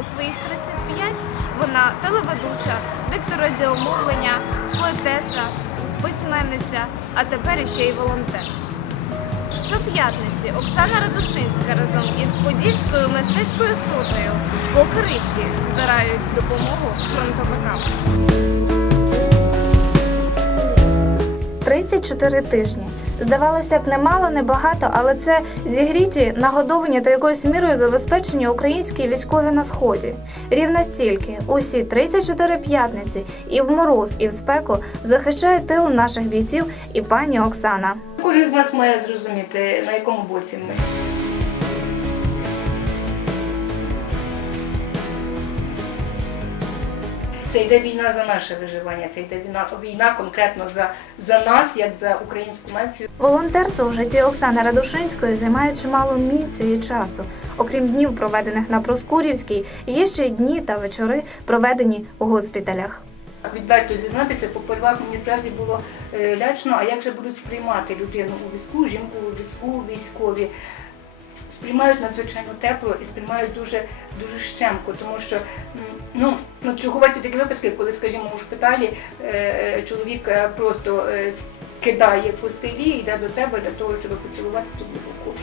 У своїх 35 вона телеведуча, диктор радіомовлення, поетеса, письменниця, а тепер іще й волонтер. Щоп'ятниці Оксана Радушинська разом із Подільською мистецькою сотою по крихті збирають допомогу фронтовикам. 34 тижні. Здавалося б, немало, небагато, але це зігріті, нагодовані та якоюсь мірою забезпечені українські військові на сході. Рівно стільки, усі 34 п'ятниці, і в мороз, і в спеку захищає тил наших бійців і пані Оксана. Кожен з нас має зрозуміти, на якому боці ми. Це йде війна за наше виживання, це йде війна, війна конкретно за, за нас, як за українську націю. Волонтерство в житті Оксани Радушинської займає чимало місця і часу. Окрім днів, проведених на Проскурівській, є ще й дні та вечори, проведені у госпіталях. Відверто зізнатися, по польвах мені справді було е, лячно, а як же будуть сприймати людину у візку, жінку у візку, військові. Сприймають надзвичайно тепло і сприймають дуже дуже щемко, тому що ну, чого варті такі випадки, коли, скажімо, у шпиталі е, чоловік е, просто е, кидає по і йде до тебе для того, щоб поцілувати тобі руку.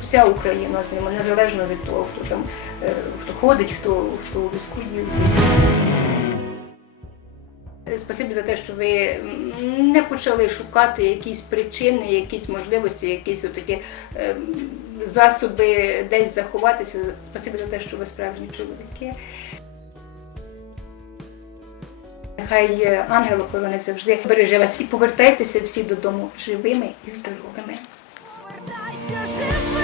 Вся Україна з ними, незалежно від того, хто там е, хто ходить, хто, хто у візку їздить. Спасибі за те, що ви не почали шукати якісь причини, якісь можливості, якісь отакі ем, засоби десь заховатися. Спасибі за те, що ви справжні чоловіки. Нехай е, ангел охорони завжди береже вас і повертайтеся всі додому живими і здоровими. Повертайся живим,